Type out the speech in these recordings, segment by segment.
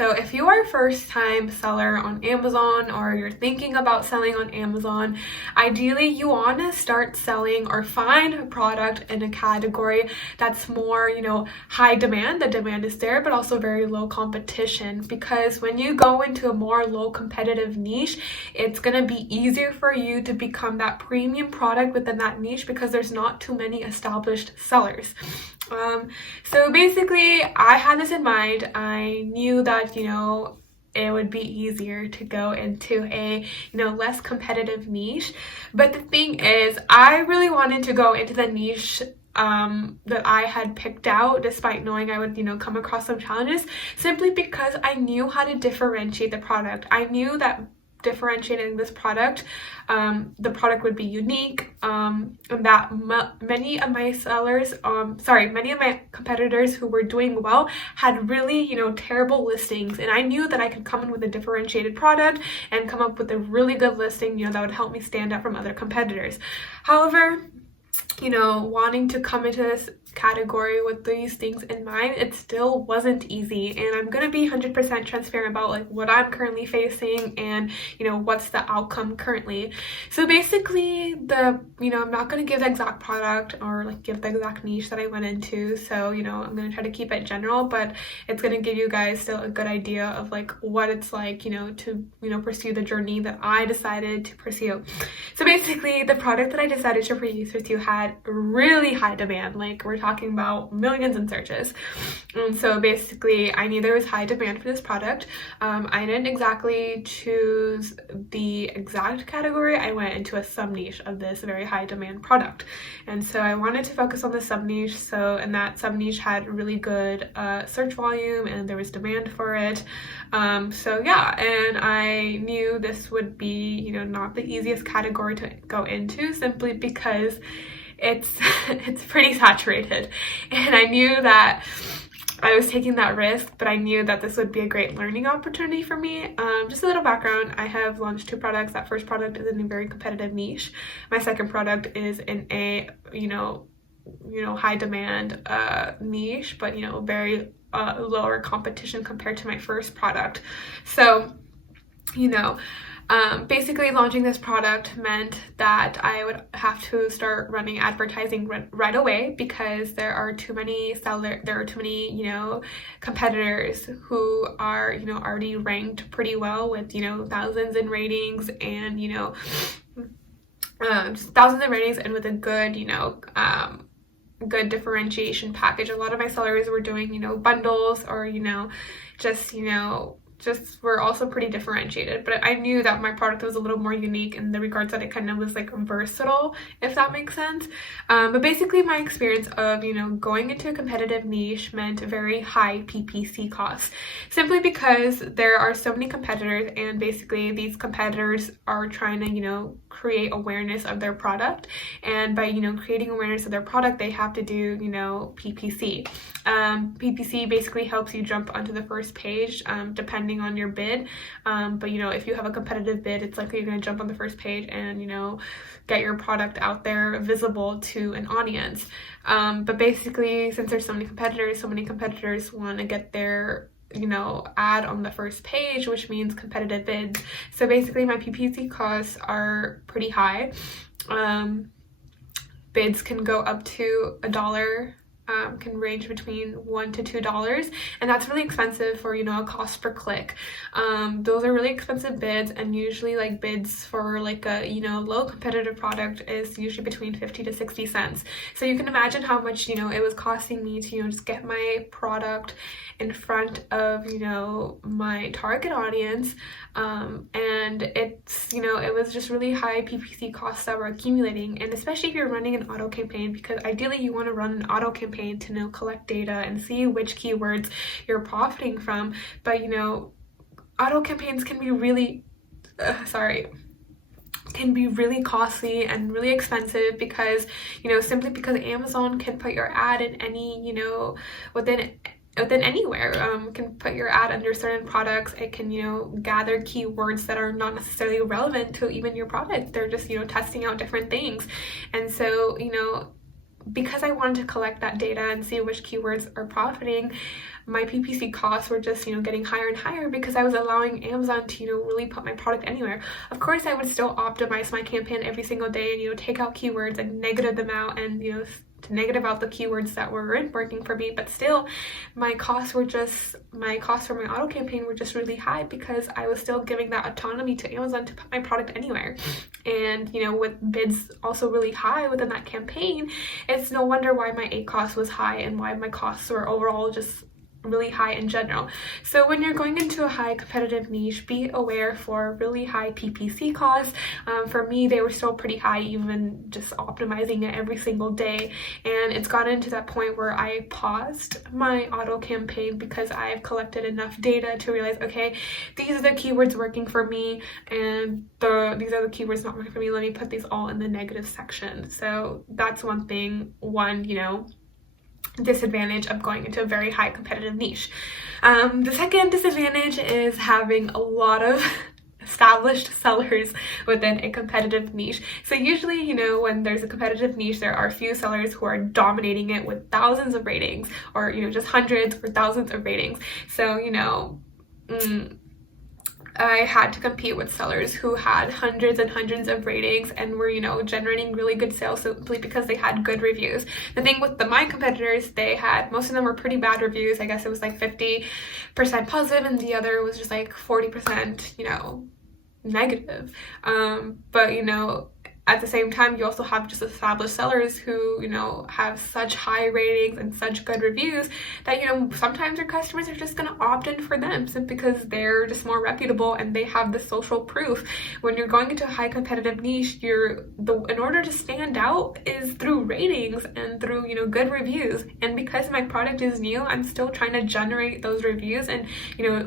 so if you are a first-time seller on Amazon, or you're thinking about selling on Amazon, ideally you want to start selling or find a product in a category that's more, high demand. The demand is there, but also very low competition, because when you go into a more low competitive niche, it's going to be easier for you to become that premium product within that niche, because there's not too many established sellers. So basically, I had this in mind. I knew that, it would be easier to go into a, less competitive niche. But the thing is, I really wanted to go into the niche that I had picked out, despite knowing I would, come across some challenges, simply because I knew how to differentiate the product. I knew that differentiating this product, the product would be unique, and that many of my competitors who were doing well had really, terrible listings, and I knew that I could come in with a differentiated product and come up with a really good listing, that would help me stand out from other competitors. However, wanting to come into this category with these things in mind, it still wasn't easy, and I'm going to be 100% transparent about what I'm currently facing and what's the outcome currently. So basically, I'm not going to give the exact product or give the exact niche that I went into, so I'm going to try to keep it general, but it's going to give you guys still a good idea of what it's like to pursue the journey that I decided to pursue. So basically, the product that I decided to pursue had really high demand. We're talking about millions in searches. And so basically, I knew there was high demand for this product. I didn't exactly choose the exact category. I went into a sub niche of this very high demand product. And so I wanted to focus on the sub niche. And that sub niche had really good search volume, and there was demand for it. And I knew this would be, not the easiest category to go into, simply because it's pretty saturated, and I knew that I was taking that risk, but I knew that this would be a great learning opportunity for me. Just a little background, I have launched 2 products. That first product is in a very competitive niche. My second product is in a high demand niche, but very lower competition compared to my first product. So basically, launching this product meant that I would have to start running advertising right away, because there are too many competitors who are, already ranked pretty well with, thousands in ratings and, with a good, good differentiation package. A lot of my sellers were doing, bundles, or, just were also pretty differentiated, but I knew that my product was a little more unique in the regards that it kind of was versatile, if that makes sense. But basically, my experience of going into a competitive niche meant very high PPC costs, simply because there are so many competitors, and basically these competitors are trying to create awareness of their product, and by creating awareness of their product, they have to do PPC. PPC basically helps you jump onto the first page, depending on your bid, but if you have a competitive bid, it's likely you're going to jump on the first page and get your product out there visible to an audience. But basically, since there's so many competitors want to get their ad on the first page, which means competitive bids. So basically, my PPC costs are pretty high. Bids can go up to $1, can range between $1 to $2, and that's really expensive for a cost per click. Those are really expensive bids, and usually bids for a low competitive product is usually between 50 to 60 cents. So you can imagine how much it was costing me to just get my product in front of my target audience, and it's it was just really high PPC costs that were accumulating. And especially if you're running an auto campaign, because ideally you want to run an auto campaign to collect data and see which keywords you're profiting from, but auto campaigns can be really costly and really expensive, because simply because Amazon can put your ad in any within anywhere, can put your ad under certain products. It can gather keywords that are not necessarily relevant to even your product. They're just testing out different things, and so because I wanted to collect that data and see which keywords are profiting, my PPC costs were just, getting higher and higher because I was allowing Amazon to, really put my product anywhere. Of course, I would still optimize my campaign every single day and, take out keywords and negative them out and, to negative out the keywords that weren't working for me, but still my costs for my auto campaign were just really high because I was still giving that autonomy to Amazon to put my product anywhere. And with bids also really high within that campaign, it's no wonder why my ACoS was high and why my costs were overall just really high in general. So when you're going into a high competitive niche, be aware for really high PPC costs. For me, they were still pretty high, even just optimizing it every single day. And it's gotten to that point where I paused my auto campaign because I've collected enough data to realize, okay, these are the keywords working for me and these are the keywords not working for me. Let me put these all in the negative section. So that's one thing, disadvantage of going into a very high competitive niche. The second disadvantage is having a lot of established sellers within a competitive niche. So usually, when there's a competitive niche, there are a few sellers who are dominating it with thousands of ratings or, just hundreds or thousands of ratings. So, I had to compete with sellers who had hundreds and hundreds of ratings and were, generating really good sales simply because they had good reviews. The thing with my competitors, most of them were pretty bad reviews. I guess it was like 50% positive and the other was just like 40%, negative. But, at the same time, you also have just established sellers who, have such high ratings and such good reviews that, sometimes your customers are just going to opt in for them simply because they're just more reputable and they have the social proof. When you're going into a high competitive niche, in order to stand out is through ratings and through, good reviews. And because my product is new, I'm still trying to generate those reviews and,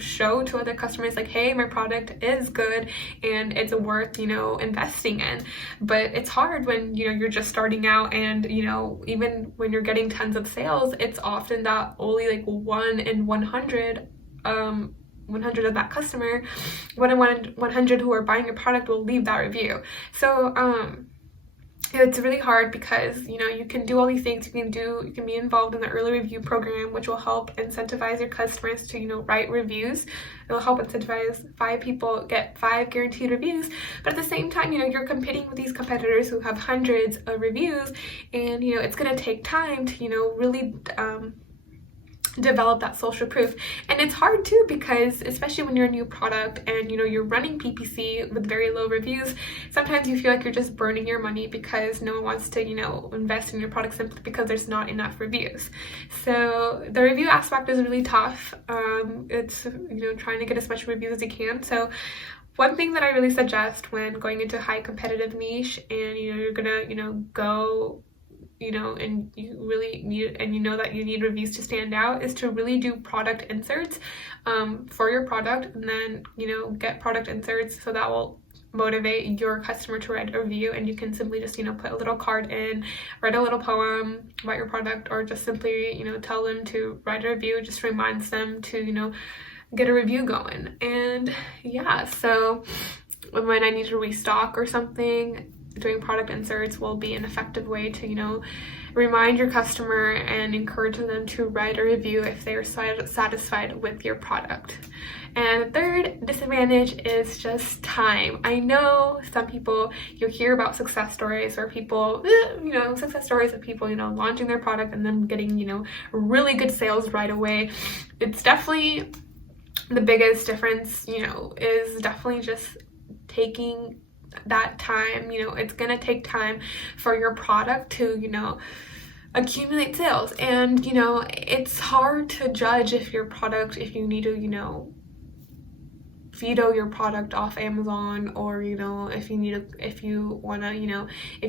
show to other customers like, hey, my product is good and it's worth, investing in. But it's hard when, you're just starting out and, even when you're getting tons of sales, it's often that only like 1 in 100 of that customer, 1 in 100 who are buying your product will leave that review. So, it's really hard because, you can do all these things. You can be involved in the early review program, which will help incentivize your customers to, write reviews. It will help incentivize 5 people get 5 guaranteed reviews. But at the same time, you're competing with these competitors who have hundreds of reviews and, it's going to take time to, really, develop that social proof. And it's hard too because especially when you're a new product and you're running PPC with very low reviews, sometimes you feel like you're just burning your money because no one wants to invest in your product simply because there's not enough reviews. So the review aspect is really tough. It's trying to get as much reviews as you can. So one thing that I really suggest when going into a high competitive niche and you're gonna go and you really need, and that you need reviews to stand out, is to really do product inserts for your product, and then get product inserts so that will motivate your customer to write a review. And you can simply just put a little card in, write a little poem about your product, or just simply tell them to write a review. Just reminds them to get a review going. And yeah, so when I need to restock or something, doing product inserts will be an effective way to remind your customer and encourage them to write a review if they are satisfied with your product. And the third disadvantage is just time. I know some people, you hear about success stories or people, success stories of people, launching their product and then getting, really good sales right away. It's definitely the biggest difference, is definitely just taking that time. It's gonna take time for your product to accumulate sales, and it's hard to judge if you need to veto your product off Amazon, or if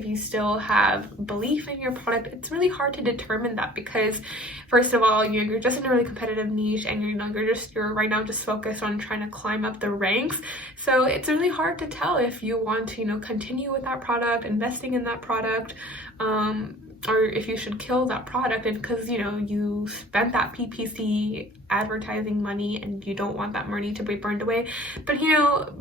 you still have belief in your product. It's really hard to determine that because first of all, you're just in a really competitive niche and you're right now just focused on trying to climb up the ranks. So it's really hard to tell if you want to continue with that product, investing in that product, or if you should kill that product, and because you spent that PPC advertising money and you don't want that money to be burned away. But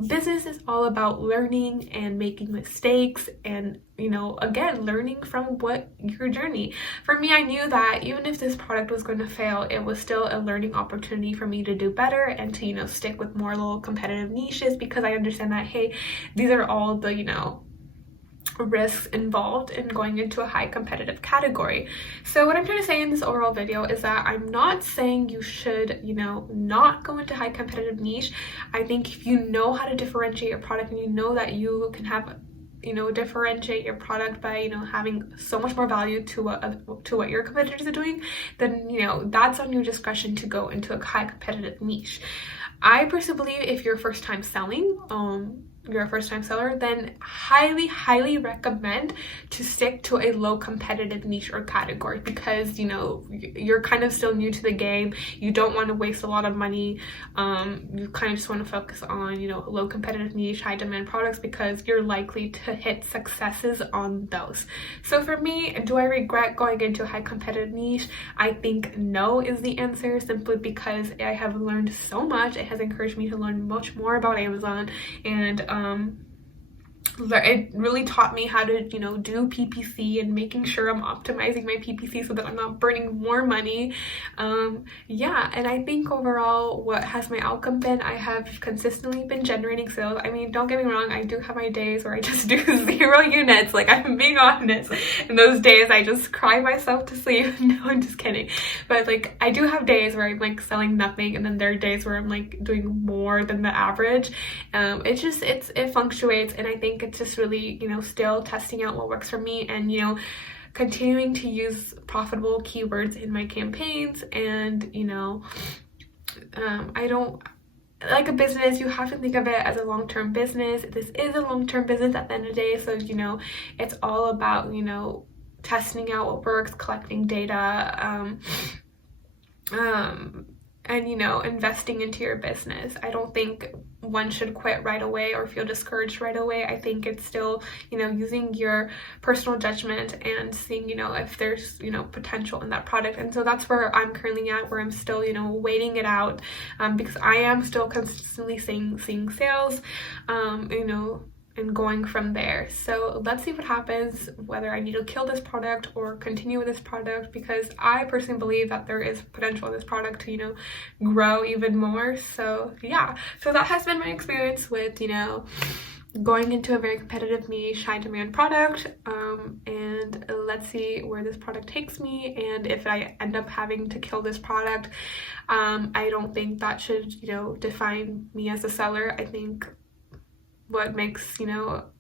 business is all about learning and making mistakes, and again, learning from your journey. For me, I knew that even if this product was going to fail, it was still a learning opportunity for me to do better and to stick with more little competitive niches, because I understand that, hey, these are all the risks involved in going into a high competitive category. So what I'm trying to say in this overall video is that I'm not saying you should not go into high competitive niche. I think if you know how to differentiate your product, and you know that you can have differentiate your product by having so much more value to what your competitors are doing, then that's on your discretion to go into a high competitive niche. I personally believe if you're first time selling, you're a first-time seller, then highly recommend to stick to a low competitive niche or category, because you're kind of still new to the game. You don't want to waste a lot of money. You kind of just want to focus on low competitive niche, high demand products, because you're likely to hit successes on those. So for me, do I regret going into a high competitive niche? I think no is the answer, simply because I have learned so much. It has encouraged me to learn much more about Amazon, and it really taught me how to do PPC and making sure I'm optimizing my PPC so that I'm not burning more money. Yeah, and I think overall, what has my outcome been? I have consistently been generating sales. I mean, don't get me wrong, I do have my days where I just do 0 units, like, I'm being honest. In those days I just cry myself to sleep. No, I'm just kidding. But like, I do have days where I'm like selling nothing, and then there are days where I'm like doing more than the average. It fluctuates, and I think it's just really still testing out what works for me, and continuing to use profitable keywords in my campaigns. And I don't like a business, you have to think of it as a long-term business. This is a long-term business at the end of the day, so it's all about testing out what works, collecting data, and investing into your business. I don't think one should quit right away or feel discouraged right away. I think it's still using your personal judgment and seeing if there's potential in that product. And so that's where I'm currently at, where I'm still waiting it out, because I am still consistently seeing sales, and going from there. So let's see what happens, whether I need to kill this product or continue with this product, because I personally believe that there is potential in this product to grow even more. So yeah, so that has been my experience with going into a very competitive niche, high demand product, and let's see where this product takes me. And if I end up having to kill this product, I don't think that should define me as a seller. I think what makes what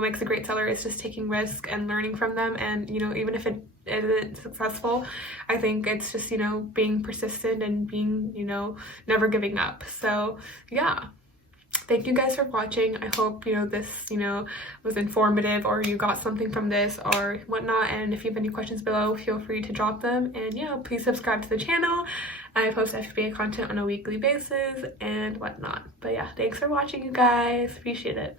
makes a great seller is just taking risk and learning from them. And even if it isn't successful, I think it's just being persistent and being never giving up. So yeah, thank you guys for watching. I hope this was informative, or you got something from this or whatnot. And if you have any questions below, feel free to drop them. And yeah, please subscribe to the channel. I post FBA content on a weekly basis and whatnot. But yeah, thanks for watching, you guys. Appreciate it.